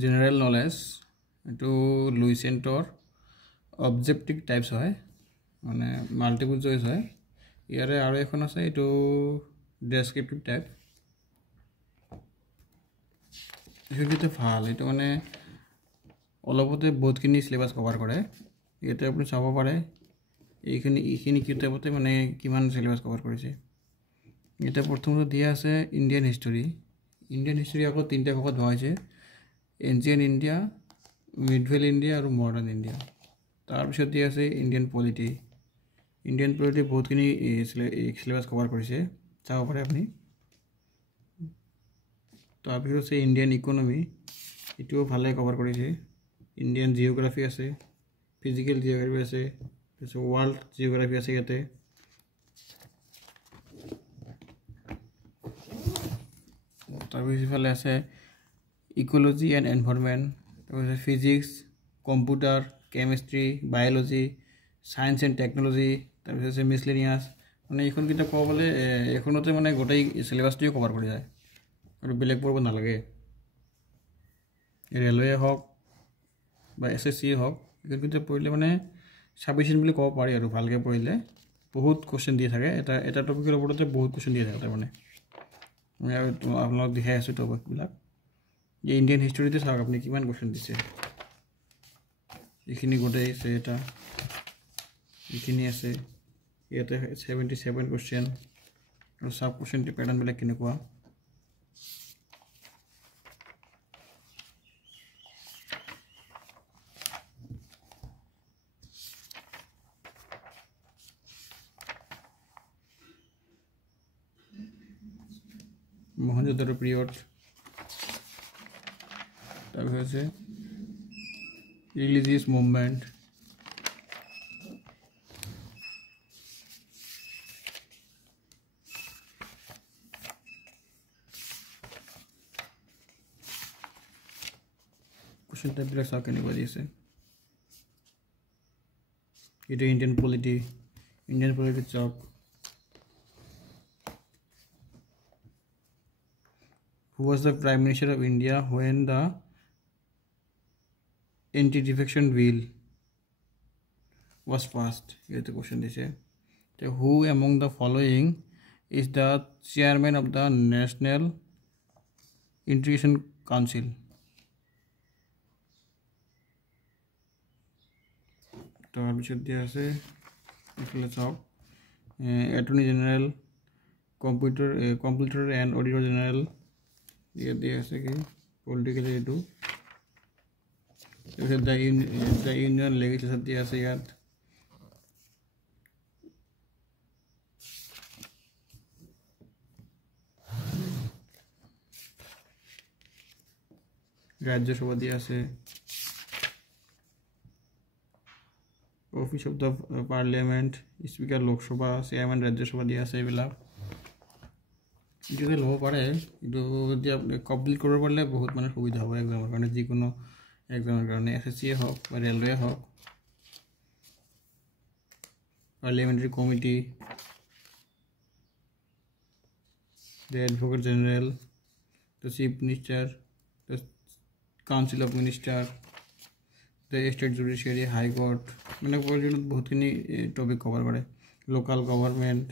General knowledge এইটো লুইচেণ্টৰ objective types হয় মানে মাল্টিপল চইচ হয় ইয়াৰে আৰু এখন আছে এইটো ডেছক্ৰিপটিভ টাইপ এইটো ভাল এইটো মানে অলপতে বহুতখিনি সিলেবাস কভাৰ কৰে ইয়াতে আপুনি চাব পাৰে এইখিনি কিতাপতে মানে কিমান সিলেবাস কভাৰ কৰিছে এটা প্ৰথমতে দিয়া আছে ইণ্ডিয়ান হিষ্টৰী আকৌ তিনটা ভাগত ভাগ হৈছে এনচিয়েন্ট ইণ্ডিয়া মিডভেল ইণ্ডিয়া আৰু মডাৰ্ণ ইণ্ডিয়া তাৰপিছত দিয়া আছে ইণ্ডিয়ান পলিটি বহুতখিনি সিলেবাস কভাৰ কৰিছে চাব পাৰে আপুনি তাৰপিছত আছে ইণ্ডিয়ান ইকনমি এটোও ভালে কভাৰ কৰিছে ইণ্ডিয়ান জিওগ্ৰাফি আছে ফিজিক্যাল জিওগ্ৰাফি আছে তাৰপিছত ওয়াৰ্ল্ড জিওগ্ৰাফি আছে ইয়াতে তাৰপিছত ইফালে আছে ইকোলজি এণ্ড এনভাইৰনমেণ্ট তাৰপিছত physics computer chemistry biology science and technology তাৰপিছত আছে মিছলেনিয়াছ মানে এইখন কিতাপ ক'ব গ'লে এখনতে মানে গোটেই সিলেবাসটোৱে কভাৰ কৰি যায় আৰু বেলেগ পঢ়িব নালাগে ৰেলৱে হওক বা SSC হওক এইখন কিতাপ পঢ়িলে মানে সাফিচিয়েণ্ট বুলি ক'ব পাৰি আৰু ভালকৈ পঢ়িলে বহুত কোৱেশ্চন দিয়ে থাকে এটা টপিকৰ ওপৰতে বহুত কোৱেশ্চন দিয়ে থাকে তাৰমানে আমি আৰু আপোনালোকক দেখাই আছোঁ টপিকবিলাক এই ইণ্ডিয়ান হিষ্টৰীতে চাওক আপুনি কিমান কোৱেশ্চন দিছে এইখিনি গোটেই আছে এটা এইখিনি আছে ইয়াতে 77 কোৱেশ্চন আৰু সাব কোৱেশ্চন পেটাৰ্ণবিলাক কেনেকুৱা মহেঞ্জোদাৰো পিৰিয়ড তাৰপিছত আছে ৰিলিজিয়াছ মুভমেণ্ট কোৱেশ্চন টাইপবিলাক চাওক কেনেকুৱা দিছে এইটো ইণ্ডিয়ান পলিটি চাওক Who was the Prime Minister of India when the anti-defection bill was passed? Here the question is who among the following is the chairman of the National Integration Council? তাৰপিছত দিয়া আছে এইফালে চাওক attorney general computer and auditor general ইয়াত দিয়া আছে কি political এইটো তাৰপিছত দ্য ইউনিয়ন লেজিসলেচাৰ দিয়া আছে ইয়াত ৰাজ্যসভা দিয়া আছে office of the parliament speaker Lok Sabha chairman Rajya Sabha দিয়া আছে এইবিলাক যদি ল'ব পাৰে কিন্তু যদি আপুনি কমপ্লিট কৰিব পাৰিলে বহুত মানে সুবিধা হ'ব এক্সামৰ কাৰণে যিকোনো এক্সামৰ কাৰণে SSC হওক বা ৰেলৱে হওক parliamentary committee the advocate general the chief minister the council of minister the state judiciary high court মানে পৰ্যন্ত বহুতখিনি টপিক কভাৰ কৰে লোকাল গভৰ্ণমেণ্ট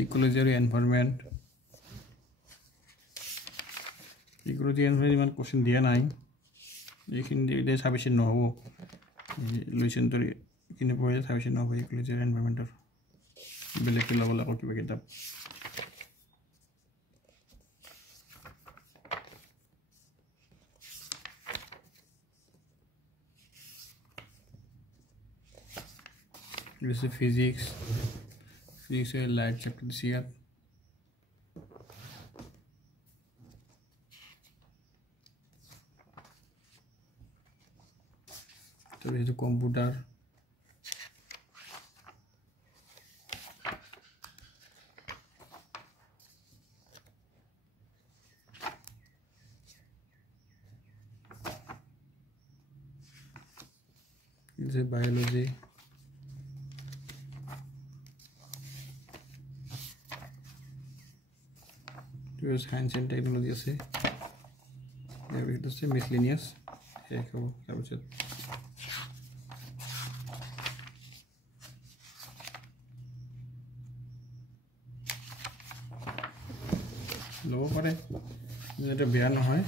ইকোলজি আৰু এনভাইৰনমেণ্ট ইমান কোৱেশ্চন দিয়া নাই এইখিনি দিলে সাফিচিয়েণ্ট নহ'ব লুইচেণ্টৰ এইখিনি পঢ়িলে সাফিচিয়েণ্ট নহ'ব ইকোলজি আৰু এনভাইৰনমেণ্টৰ বেলেগকৈ ল'ব লাগিব কিবা কিতাপ ফিজিক্স লাইট চেপ্টাৰ দিছে ইয়াত তাৰপিছত কম্পিউটাৰ যে বায়োলজি সায়েন্স এণ্ড টেকনলজি আছে ইয়াৰ ভিতৰত আছে মিছলিনিয়াছ শেষ হ'ব তাৰপিছত ল'ব পাৰে, এটা বেয়া নহয়।